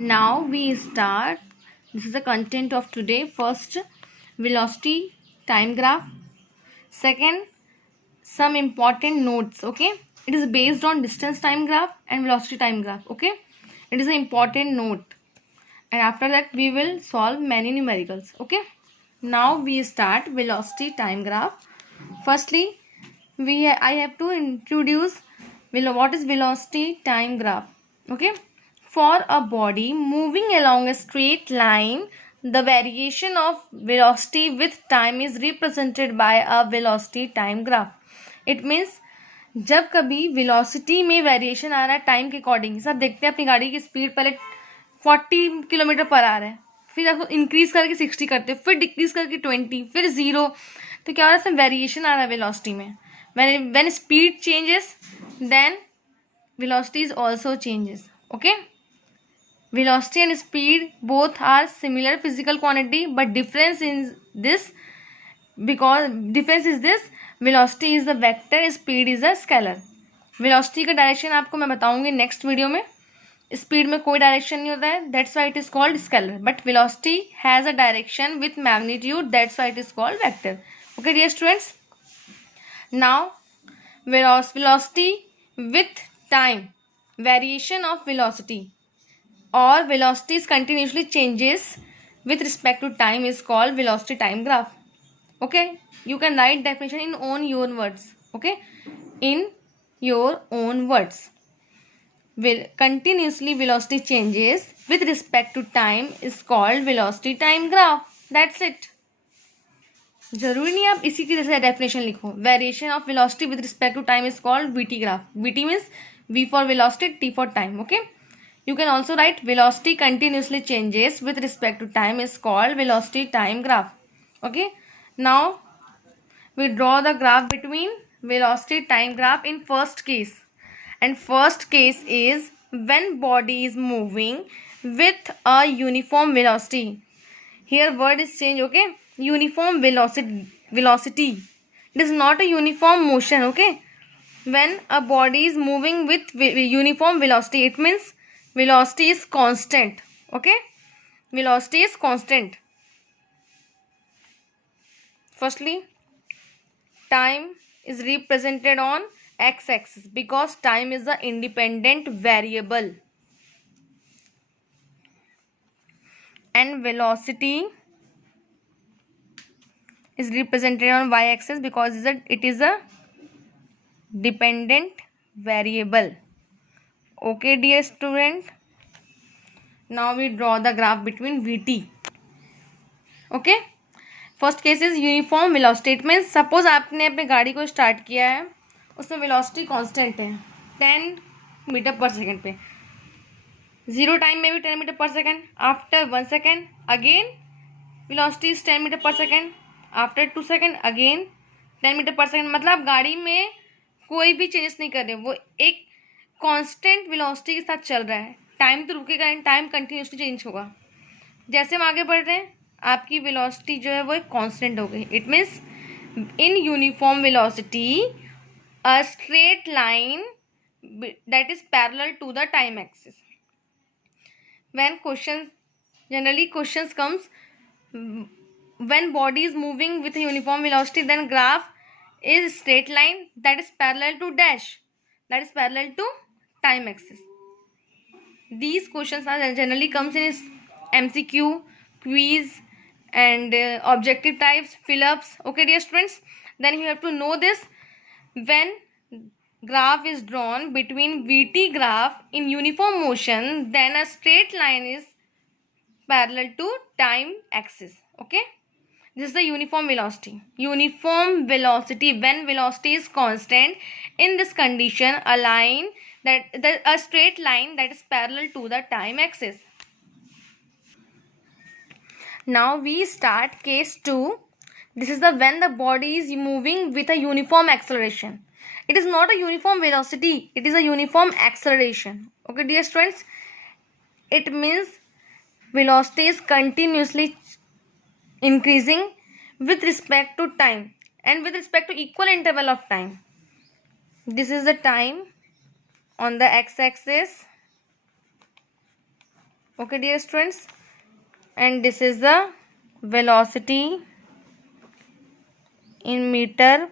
Now we start. This is the content of today. First, velocity time graph. Second, some important notes. Okay, it is based on distance time graph and velocity time graph. Okay, it is an important note, and after that we will solve many numericals. Okay, now we start velocity time graph. Firstly, I have to introduce what is velocity time graph. Okay, for a body moving along a straight line, the variation of velocity with time is represented by a velocity time graph. It means जब कभी velocity में variation आ रहा है time के according, सब देखते हैं अपनी गाड़ी की स्पीड पहले 40 किलोमीटर पर आ रहा है, फिर आपको इंक्रीज करके 60 करते हो, फिर डिक्रीज करके 20, फिर 0, तो क्या हो रहा है, वेरिएशन आ रहा है वेलोसिटी में. when speed changes, then velocity is also changes. Okay, velocity and speed both are similar physical quantity, but difference is this, velocity is the vector, speed is a scalar. velocity का direction आपको मैं बताऊंगी next video में. Speed में कोई direction नहीं होता है, that's why it is called scalar, but velocity has a direction with magnitude, that's why it is called vector. Okay dear students, now velocity with time, variation of velocity or velocity is continuously changes with respect to time is called velocity time graph. Okay, you can write definition in own your words. Okay, in your own words, continuously velocity changes with respect to time is called velocity time graph. That's it. जरूरी नहीं आप इसी की जैसे definition लिखो. Variation of velocity with respect to time is called VT graph. VT means V for velocity, T for time. Okay, you can also write velocity continuously changes with respect to time is called velocity time graph. Okay, now we draw the graph between velocity time graph in first case, and first case is when body is moving with a uniform velocity. Here word is changed. Okay, uniform velocity, it is not a uniform motion. Okay, when a body is moving with uniform velocity, it means velocity is constant. Okay, velocity is constant. Firstly, time is represented on x-axis because time is an independent variable, and velocity is represented on y-axis because it is a dependent variable. Okay dear student, now we draw the graph between vt. Okay, first case is uniform velocity. It means suppose आपने अपने गाड़ी को start किया है, उसमें velocity constant है 10 metre पर second पे, जीरो टाइम में भी 10 मीटर पर second, after 1 second again velocity is 10 metre पर second, after 2 second again 10 metre पर सेकेंड. मतलब आप गाड़ी में कोई भी चेंजेस नहीं कर रहे, वो एक कांस्टेंट वेलोसिटी के साथ चल रहा है. टाइम तो रुकेगा, टाइम कंटिन्यूसली चेंज होगा. जैसे हम आगे बढ़ रहे हैं आपकी वेलोसिटी जो है वो एक कांस्टेंट हो गई. It means in uniform velocity a straight line that is parallel to the time axis. When generally questions comes when body is moving with a uniform velocity, then graph is straight line that is parallel to dash, that is parallel to time axis. These questions are generally comes in MCQ, quiz, and objective types, fill-ups. Okay dear students, then you have to know this. When graph is drawn between VT graph in uniform motion, then a straight line is parallel to time axis. Okay, this is the uniform velocity. Uniform velocity, when velocity is constant, in this condition a straight line that is parallel to the time axis. Now we start case 2. This is the when the body is moving with a uniform acceleration. It is not a uniform velocity, it is a uniform acceleration. Okay dear students, it means velocity is continuously increasing with respect to time and with respect to equal interval of time. This is the time on the x-axis. Okay dear students, and this is the velocity in meter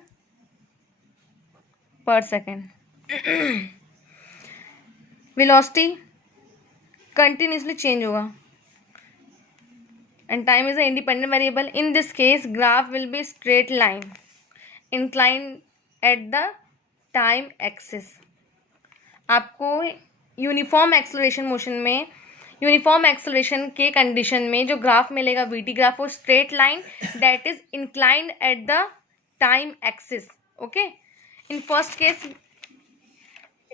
per second. velocity continuously change होगा and time is an independent variable. In this case graph will be straight line inclined at the time axis. आपको uniform acceleration motion में, uniform acceleration के condition में जो graph मिलेगा VT graph, वो straight line that is inclined at the time axis. Okay, in first case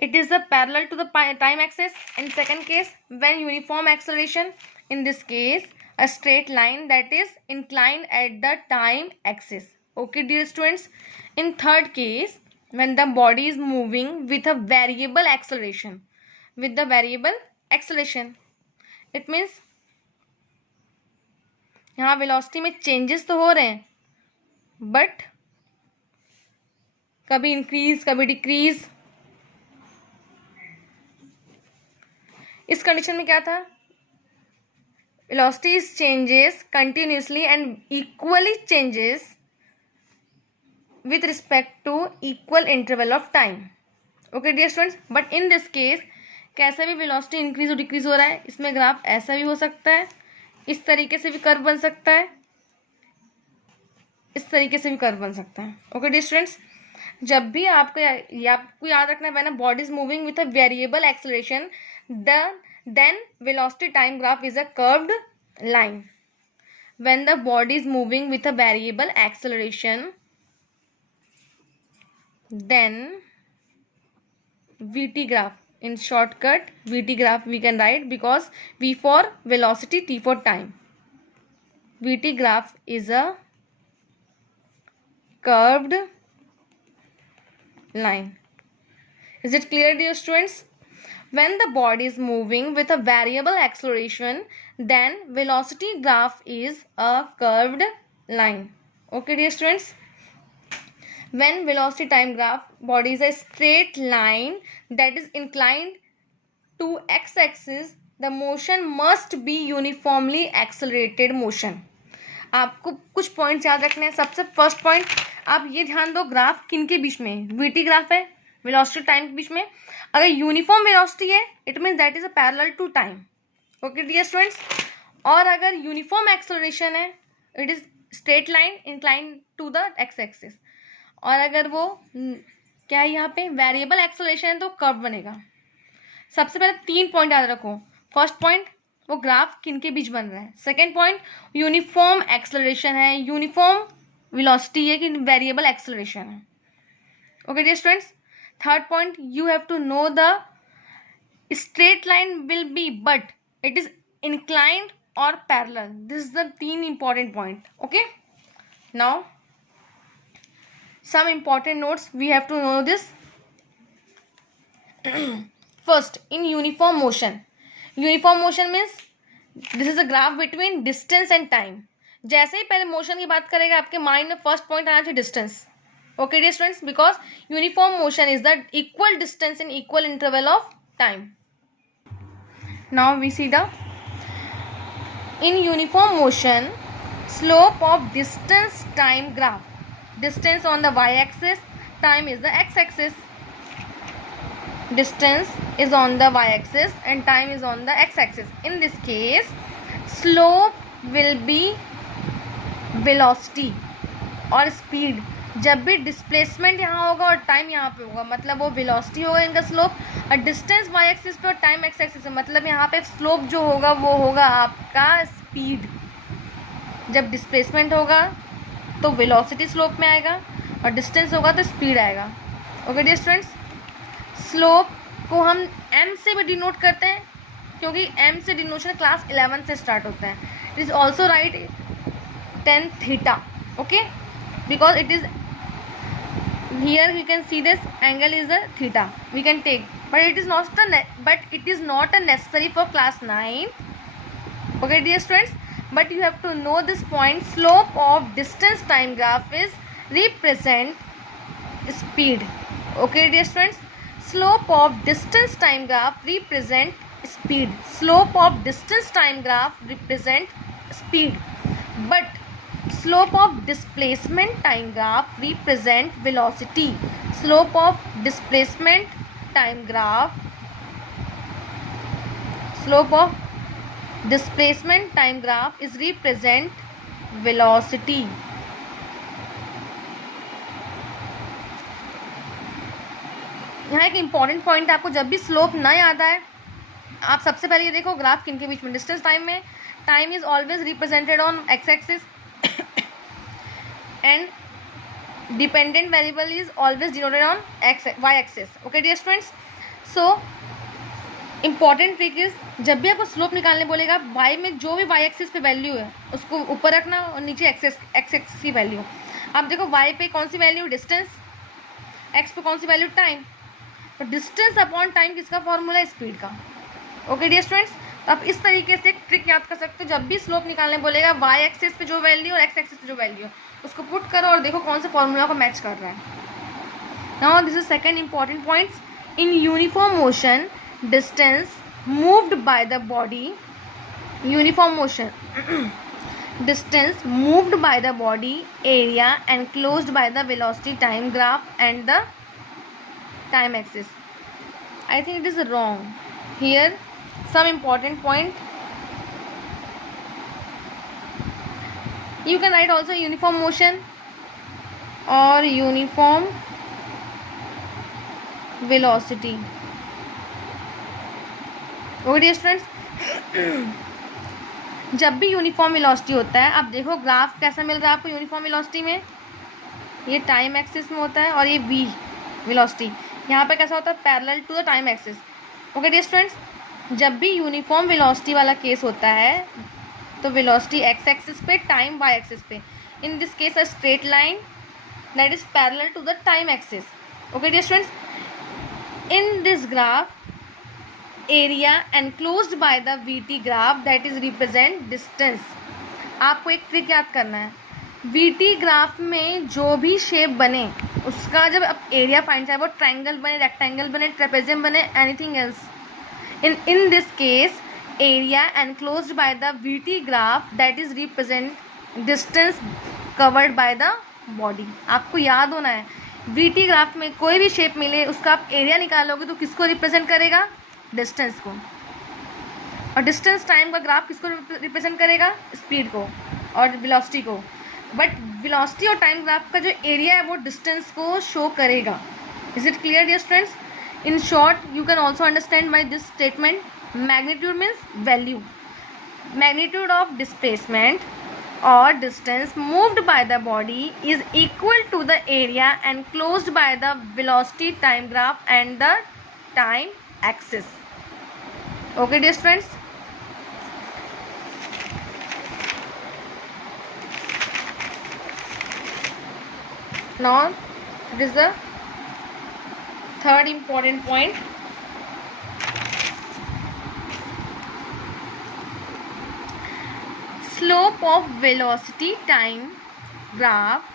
it is parallel to the time axis. In second case when uniform acceleration, in this case a straight line that is inclined at the time axis. Okay dear students, in third case when the body is moving with a variable acceleration, with the variable acceleration, it means यहाँ velocity में changes तो हो रहे हैं but कभी increase कभी decrease. इस condition में क्या था, velocity changes continuously and equally changes with respect to equal interval of time. Okay dear students, but in this case कैसा भी velocity increase और decrease हो रहा है, इसमें ग्राफ ऐसा भी हो सकता है, इस तरीके से भी कर्व बन सकता है, इस तरीके से भी कर्व बन सकता है. ओके डियर स्टूडेंट्स, जब भी आपको याद रखना है when body is moving with a variable acceleration then velocity time graph is a curved line. When the body is moving with a variable acceleration, then VT graph, in shortcut VT graph we can write, because V for velocity, T for time. VT graph is a curved line. Is it clear dear students? When the body is moving with a variable acceleration, then velocity graph is a curved line. Okay dear students, when velocity time graph body is a straight line that is inclined to x-axis, the motion must be uniformly accelerated motion. आपको कुछ points याद रखने हैं. सबसे first point आप ये ध्यान दो, ग्राफ किन के बीच में, वीटी ग्राफ है वेलोसिटी टाइम के बीच में. अगर यूनिफॉर्म वेलोसिटी है it means that is a parallel to time. Okay dear students, और अगर यूनिफॉर्म एक्सेलरेशन है it is straight line inclined to the X axis, और अगर वो क्या है यहाँ पे वेरिएबल एक्सेलरेशन है तो कर्व बनेगा. सबसे पहले 3 पॉइंट याद रखो. फर्स्ट पॉइंट, वो ग्राफ किन के बीच बन रहा है. सेकेंड पॉइंट, यूनिफॉर्म एक्सेलरेशन है, यूनिफॉर्म वेलोसिटी है कि वेरिएबल एक्सेलरेशन है. Okay dear students, third point, you have to know the straight line will be but it is inclined or parallel. This is the 3 important point. Okay, now some important notes we have to know this. First, in uniform motion means this is a graph between distance and time. जैसे ही पहले motion की बात करेगा आपके mind में first point आना चाहिए distance. Okay dear students, because uniform motion is the equal distance in equal interval of time. Now we see the in uniform motion slope of distance time graph. Distance on the y-axis, time is the x-axis. Distance is on the y-axis and time is on the x-axis. In this case slope will be velocity और speed. जब भी displacement यहाँ होगा और time यहाँ पे होगा मतलब वो वेलोसिटी होगा इनका स्लोप, और डिस्टेंस वाई एक्सिस पे और टाइम एक्स एक्सिस पे मतलब यहाँ पे स्लोप जो होगा वो होगा आपका स्पीड. जब डिस्प्लेसमेंट होगा तो वेलोसिटी स्लोप में आएगा और डिस्टेंस होगा तो स्पीड आएगा. ओके डियर स्टूडेंट्स, स्लोप को हम एम से भी डिनोट करते हैं क्योंकि एम से डिनोशन क्लास 11 से स्टार्ट होता है. It is also right tan theta. Okay, because it is here we can see this angle is a theta we can take, but it is not a necessary for class 9. Okay dear students, but you have to know this point, slope of distance time graph is represent speed. Okay dear students, slope of distance time graph represent speed. Slope of distance time graph represent speed, but slope of displacement time graph represent velocity. Slope of displacement time graph is represent velocity. यहाँ एक important point है, आपको जब भी slope ना याद आए, आप सबसे पहले ये देखो ग्राफ किन के बीच में, डिस्टेंस टाइम में time is always represented on X axis and dependent variable is always denoted on Y axis. Okay dear students, so important trick is जब भी आपको स्लोप निकालने बोलेगा, वाई में जो भी वाई एक्सिस पे वैल्यू है उसको ऊपर रखना और नीचे एक्स एक्सिस की वैल्यू. आप देखो वाई पे कौन सी वैल्यू डिस्टेंस, एक्स पे कौन सी वैल्यू टाइम, तो डिस्टेंस अपॉन टाइम किसका फॉर्मूला है, स्पीड का. ओके डियर स्टूडेंट्स, तो आप इस तरीके से ट्रिक याद कर सकते हो, जब भी स्लोप निकालने बोलेगा वाई एक्सिस पे जो वैल्यू और एक्स एक्सिस पे जो वैल्यू है उसको पुट करो और देखो कौन से फॉर्मूला को मैच कर रहा है. Now this is second important points. In uniform motion distance moved by the body, uniform motion distance moved by the body, area enclosed by the velocity time graph and the time axis. I think it is wrong here. Some important point you can write also uniform motion or uniform velocity. Okay dear students, जब भी uniform velocity होता है, आप देखो graph कैसा मिल रहा है आपको यूनिफॉर्म वेलोसिटी में, ये टाइम एक्सिस में होता है और ये वी वेलोसिटी यहाँ पे कैसा होता है, parallel to the time axis. Okay dear students, जब भी यूनिफॉर्म वेलोसिटी वाला केस होता है तो वेलोसिटी एक्स एक्सिस पे, टाइम वाई एक्सिस पे. In this case a straight line that is parallel to the time axis. Okay dear students, in this graph area enclosed by the VT graph that is represent distance. आपको एक trick याद करना है, VT graph में जो भी shape बने उसका जब आप एरिया फाइंड, चाहे वो ट्रायंगल बने, रेक्टेंगल बने, ट्रेपेजियम बने, anything else, in this case area enclosed by the VT graph that is represent distance covered by the body. आपको याद होना है, वीटी ग्राफ में कोई भी शेप मिले उसका आप एरिया निकालोगे तो किसको रिप्रेजेंट करेगा, डिस्टेंस को. और डिस्टेंस टाइम का ग्राफ किसको रिप्रेजेंट करेगा, स्पीड को और वेलोसिटी को. बट वेलोसिटी और टाइम ग्राफ का जो एरिया है वो डिस्टेंस को शो करेगा. Is it clear dear students? In short you can also understand by this statement, magnitude means value, magnitude of displacement or distance moved by the body is equal to the area enclosed by the velocity time graph and the time axis. Okay dear students, now it is the third important point. Slope of velocity time graph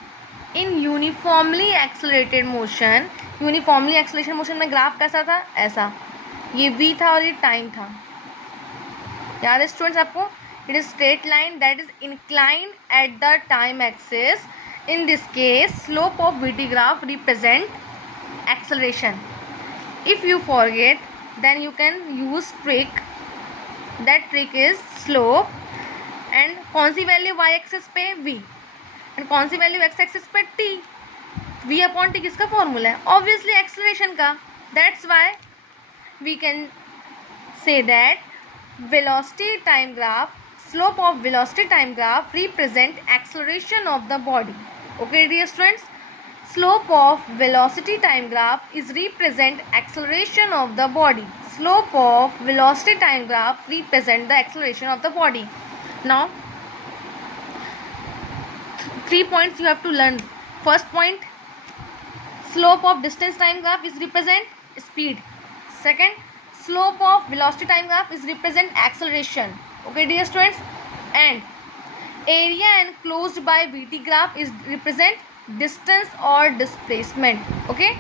in uniformly accelerated motion. Uniformly acceleration motion में graph कैसा था, ऐसा, ये v था और ये time था. याद है स्टूडेंट्स आपको? It is straight line that is inclined at the time axis. In this case slope of VT graph represent acceleration. If you forget then you can use trick. That trick is slope and कौन सी value Y axis पे v and कौन सी value X axis पे t. v upon t किसका formula है, obviously acceleration का. That's why we can say that velocity time graph, slope of velocity time graph represent acceleration of the body. Okay dear students, slope of velocity time graph is represent acceleration of the body. Slope of velocity time graph represent the acceleration of the body. Now 3 points you have to learn. First point, slope of distance time graph is represent speed. Second, slope of velocity time graph is represent acceleration. Okay dear students, and area enclosed by VT graph is represent distance or displacement. Okay,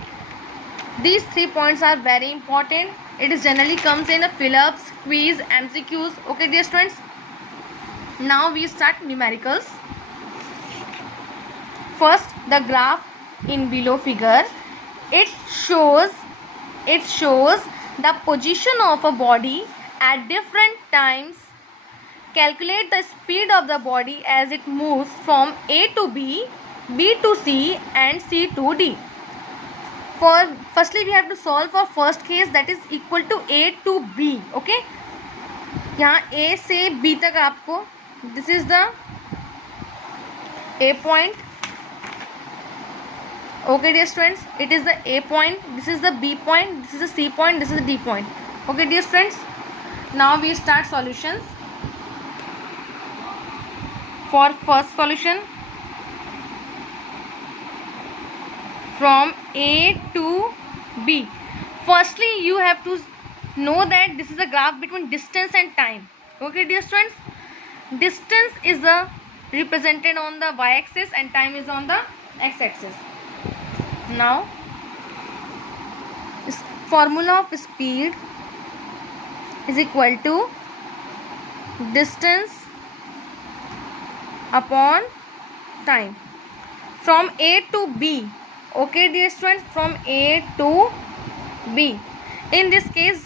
These 3 points are very important. It is generally comes in a fill-ups, quiz, MCQs. Okay, dear students. Now we start numericals. First, the graph in below figure. It shows the position of a body at different times. Calculate the speed of the body as it moves from A to B, B to C, and C to D. Firstly we have to solve for first case, that is equal to A to B. Okay, यहाँ A से B तक आपको, this is the A point. Okay dear students, it is the A point, this is the B point, this is the C point, this is the D point. Okay dear students, now we start solutions. For first solution, from A to B. Firstly you have to know that this is a graph between distance and time. Okay dear students, distance is represented on the y-axis and time is on the x-axis. Now formula of speed is equal to distance upon time from A to B. Okay dear students, from A to B. In this case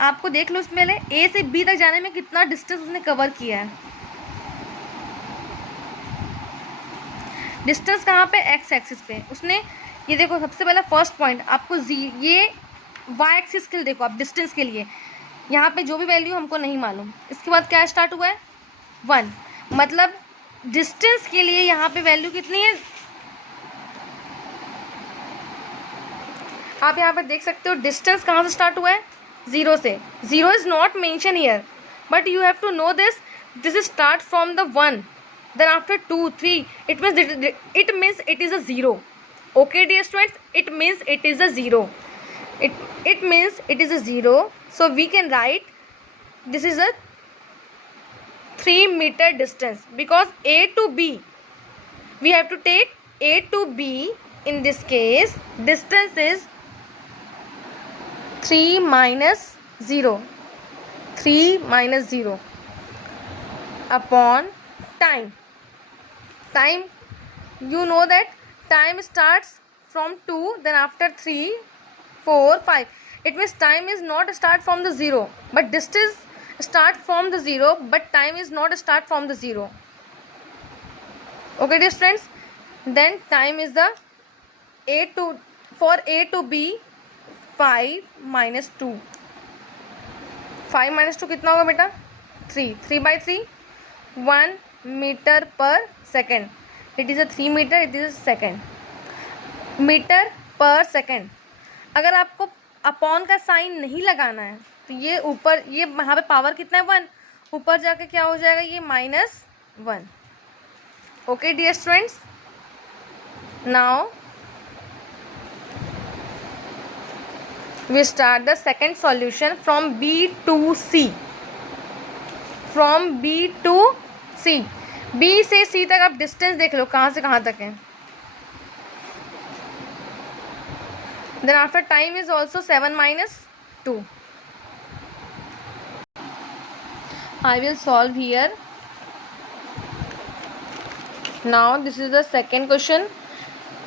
आपको देख लो इसमें A से B तक जाने में कितना distance उसने cover किया है. डिस्टेंस कहाँ पे, एक्स एक्सिस पे. उसने ये देखो सबसे पहला फर्स्ट पॉइंट आपको ये वाई एक्सिस के लिए देखो आप, डिस्टेंस के लिए यहाँ पे जो भी वैल्यू हमको नहीं मालूम. इसके बाद क्या स्टार्ट हुआ है, 1. मतलब डिस्टेंस के लिए यहाँ पे वैल्यू कितनी है, आप यहाँ पे देख सकते हो. डिस्टेंस कहाँ से स्टार्ट हुआ है, 0 से. 0 is not mention here, but you have to know this. This is start from the 1, then after 2 3 it means it is a 0. Okay dear students, it means it is a 0. It means it is a 0. So we can write this is a 3 meter distance, because A to B we have to take A to B. In this case distance is 3 minus 0 upon time. You know that time starts from 2, then after 3 4 5. It means time is not start from the 0, but distance start from the 0, but time is not start from the 0. Okay dear friends, then time is the for A to B 5 minus 2. 5 minus 2 कितना होगा बेटा, 3. 3 by 3 1 meter per second. It is a 3 meter, it is a second. Metre पर second. अगर आपको upon का sign नहीं लगाना है तो ये ऊपर, ये यहाँ पे पावर कितना है, 1. ऊपर जाके क्या हो जाएगा, ये -1. Okay dear students, now we start the second solution from B to C. From B to C. B से C तक आप डिस्टेंस देख लो कहाँ से कहाँ तक है. Then after time is also 7 minus 2. I will solve here. Now this is the second question.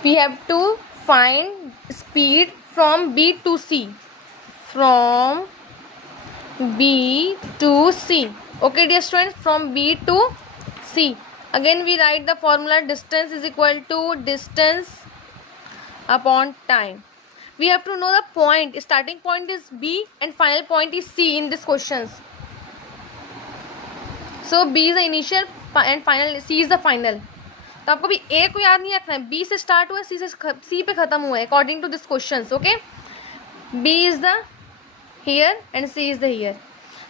We have to find speed from B to C. From B to C. Okay dear students, from B to C. Again we write the formula, distance is equal to distance upon time. We have to know the point. Starting point is B and final point is C in this questions. So B is the initial and final, C is the final. तो आपको भी A को याद नहीं रखना है, B से start हुआ है, C पे खत्म हुआ है according to this questions. Okay, B is the here and C is the here.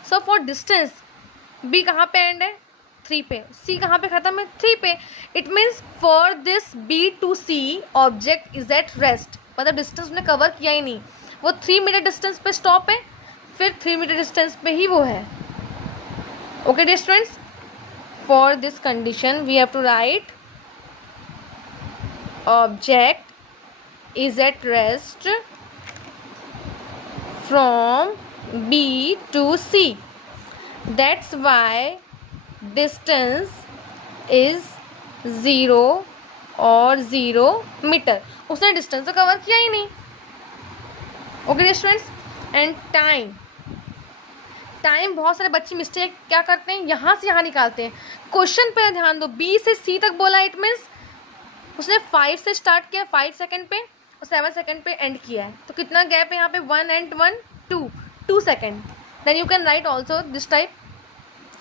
So for distance B कहाँ पे एंड है, 3 पे. C कहाँ पे खत्म है, 3 पे. It means for this B to C object is at rest. मतलब डिस्टेंस उसने कवर किया ही नहीं, वो 3 मीटर डिस्टेंस पे स्टॉप है, फिर 3 मीटर डिस्टेंस पे ही वो है. Okay dear students, for this condition we have to write object is at rest from B to C. That's why distance is 0 और 0 मीटर. उसने डिस्टेंस तो कवर किया ही नहीं. Okay students. एंड टाइम बहुत सारे बच्चे मिस्टेक क्या करते हैं, यहाँ से यहाँ निकालते हैं. क्वेश्चन पर ध्यान दो. B से C तक बोला, इट मीन्स उसने 5 से स्टार्ट किया 5 सेकंड पे और 7 सेकंड पे एंड किया है. तो कितना गैप है यहाँ पे, 1 and 1 2 second. Then you can write also this type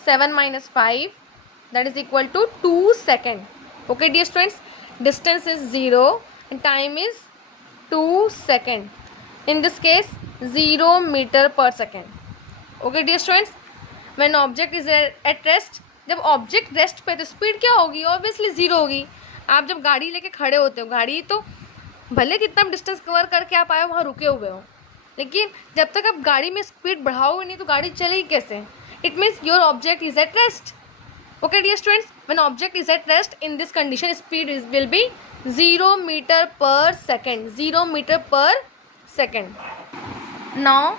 7 minus 5 that is equal to 2 seconds. Okay dear students, distance is 0 and time is 2 seconds. In this case 0 meter per second. Okay dear students, when object is at rest, जब object rest पे तो speed क्या होगी, obviously 0 होगी. आप जब गाड़ी लेके खड़े होते हो, गाड़ी तो भले कितना डिस्टेंस कवर करके आप आए वहाँ रुके हुए हो, लेकिन जब तक आप गाड़ी में स्पीड बढ़ाओगे नहीं तो गाड़ी चलेगी कैसे. It means your object is at rest. Okay dear students, when object is at rest, in this condition speed will be 0 meter per second. 0 meter per second. Now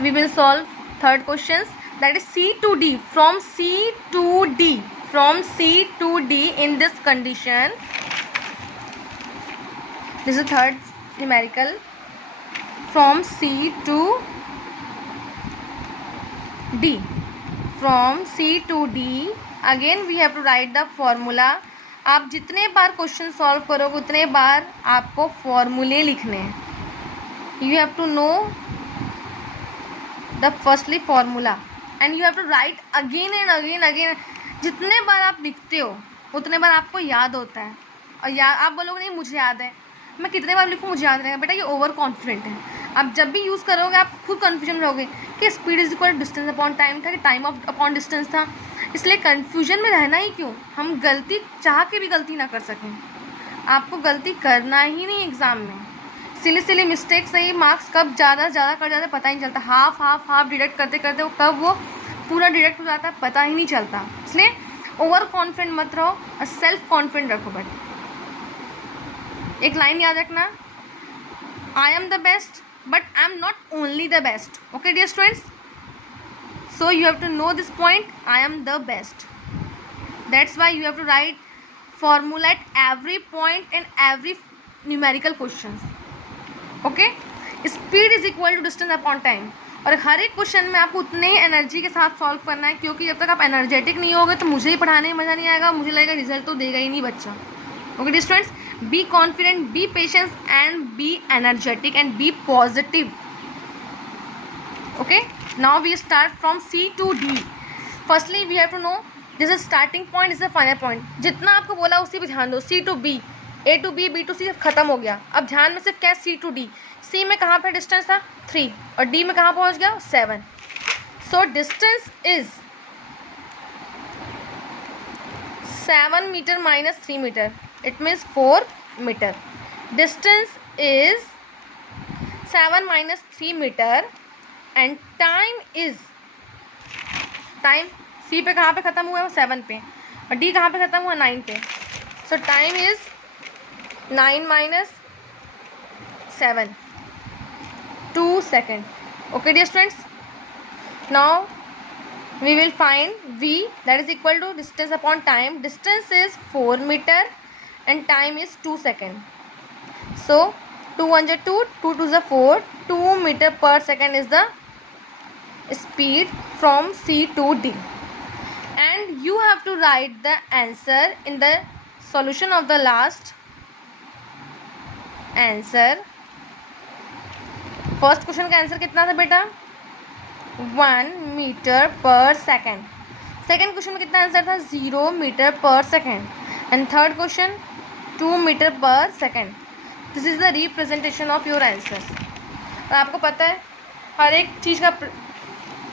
we will solve third questions, that is C to D. From C to D. From C to D in this condition. This is third numerical. From C to D. From C to D. Again we have to write the formula. आप जितने बार question solve करोगे उतने बार आपको फॉर्मूले लिखने हैं. You have to know the firstly formula and you have to write again and again. जितने बार आप लिखते हो उतने बार आपको याद होता है. और आप बोलोगे नहीं मुझे याद है, मैं कितने बार लिखूँ मुझे याद रहेगा. बेटा ये ओवर कॉन्फिडेंट है. आप जब भी यूज़ करोगे आप खुद कन्फ्यूजन में रहोगे कि speed is equal distance upon time था कि टाइम ऑफ अपॉन डिस्टेंस था. इसलिए कन्फ्यूजन में रहना ही क्यों, हम गलती चाह के भी गलती ना कर सकें. आपको गलती करना ही नहीं एग्ज़ाम में. सिली मिस्टेक से ही मार्क्स कब ज़्यादा कर जाते पता ही नहीं चलता. हाफ डिडक्ट करते करते वो कब वो पूरा डिडक्ट हो जाता है पता ही नहीं चलता. इसलिए ओवर कॉन्फिडेंट मत रहो और सेल्फ कॉन्फिडेंट रखो. बट एक लाइन याद रखना, I am the best but I am not only the best. Okay dear students, so you have to know this point, I am the best. That's why you have to write formula at every point and every numerical questions. Okay, speed is equal to distance upon time. और हर एक question में आपको उतने ही energy के साथ solve करना है, क्योंकि जब तक आप एनर्जेटिक नहीं होगे तो मुझे ही पढ़ाने में मज़ा नहीं आएगा, मुझे लगेगा रिजल्ट तो देगा ही नहीं बच्चा. Okay dear students, be confident, be patient and be energetic and be positive. Okay, now we start from C to D. Firstly we have to know this is starting point, this is the final point. जितना आपको बोला उसी पे ध्यान दो. C to B, A to B, B to C खत्म हो गया. अब ध्यान में सिर्फ क्या, C to D. C में कहाँ पे डिस्टेंस था 3 और D में कहाँ पहुँच गया 7. So distance is 7 meter minus 3 meter. It means 4 meter. Distance is 7 minus 3 meter and time is, time C पे कहाँ पे ख़त्म हुआ है 7 पे और D कहाँ पे ख़त्म हुआ 9 पे. So time is 9 minus 7, 2 seconds. Okay dear students, now we will find V, that is equal to distance upon time. Distance is 4 meter and time is 2 seconds. So 2 1 is 2, 2 2 is 4, 2 meter per second is the speed from C to D. And you have to write the answer in the solution of the last answer. First question का answer कितना था बेटा 1 metre पर second. Second question में कितना answer था 0 metre पर second. And third question 2 metre पर second. This is the representation of your answers. और आपको पता है हर एक चीज़ का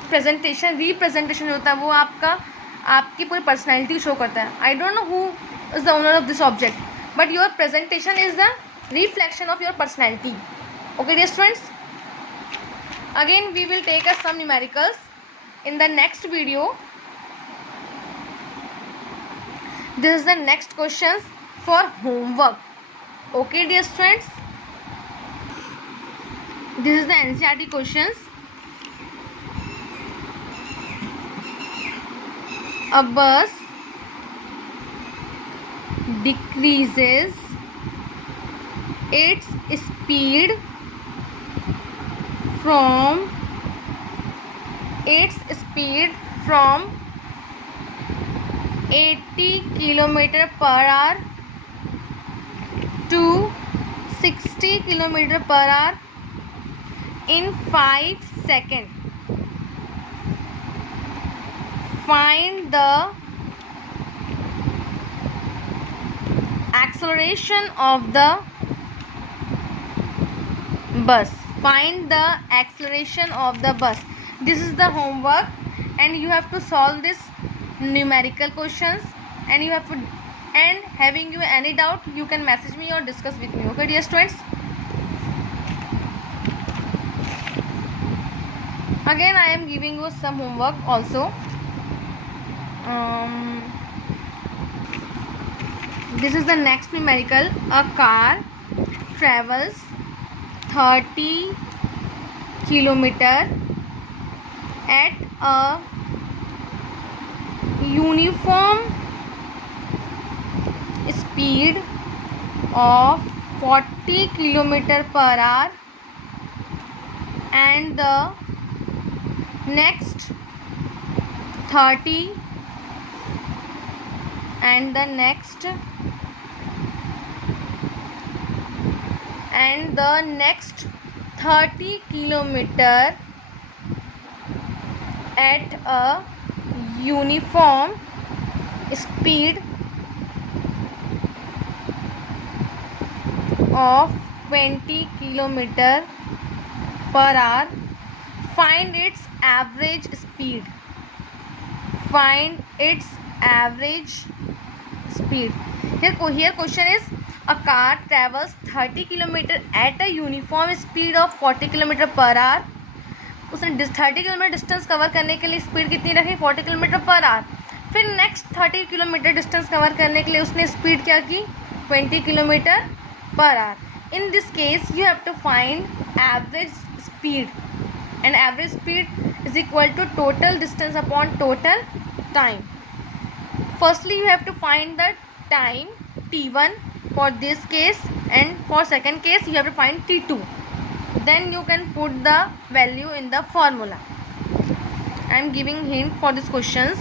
प्रेजेंटेशन रिप्रेजेंटेशन होता है वो आपकी पूरी पर्सनैलिटी शो करता है. I don't know who is the owner of this object but your presentation is the reflection of your personality. Okay dear students, again we will take us some numericals in the next video. This is the next questions for homework. Okay dear students, This is the NCERT questions. A bus decreases its speed from 80 km per hour to 60 km per hour in 5 seconds. Find the acceleration of the bus. Find the acceleration of the bus. This is the homework, and you have to solve this numerical questions, and you have to, and having you any doubt, you can message me or discuss with me. Okay, dear students. Again, I am giving you some homework also. This is the next numerical. A car travels 30 km at a uniform speed of 40 km per hour, and the next 30 km at a uniform speed of 20 km per hour. Find its average speed. Find its average speed. Here question is, a car travels 30 km at a uniform speed of 40 km per hour. उसने 30 kilometre distance cover करने के लिए speed कितनी रखी? 40 kilometre per our. फिर next 30 kilometre distance cover करने के लिए उसने स्पीड क्या की? 20 kilometre per hour. In this case you have to find average speed, and average speed is equal to total distance upon total time. Firstly, you have to find the time t1 for this case, and for second case you have to find t2. Then you can put the value in the formula. I am giving hint for these questions.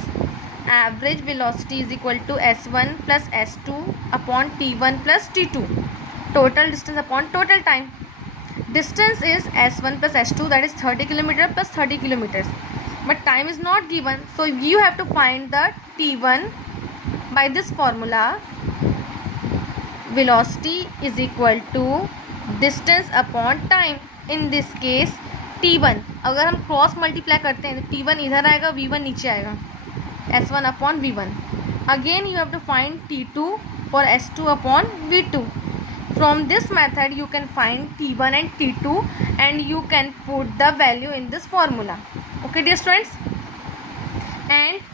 Average velocity is equal to s1 plus s2 upon t1 plus t2. Total distance upon total time. Distance is s1 plus s2, that is 30 km plus 30 kilometers, but time is not given, so you have to find the t1 by this formula. Velocity is equal to distance upon time. In this case t1, अगर हम cross multiply करते हैं तो t1 इधर आएगा, v1 नीचे आएगा, s1 upon v1. Again you have to find t2 for s2 upon v2. From this method you can find t1 and t2, and you can put the value in this formula. Okay dear students, and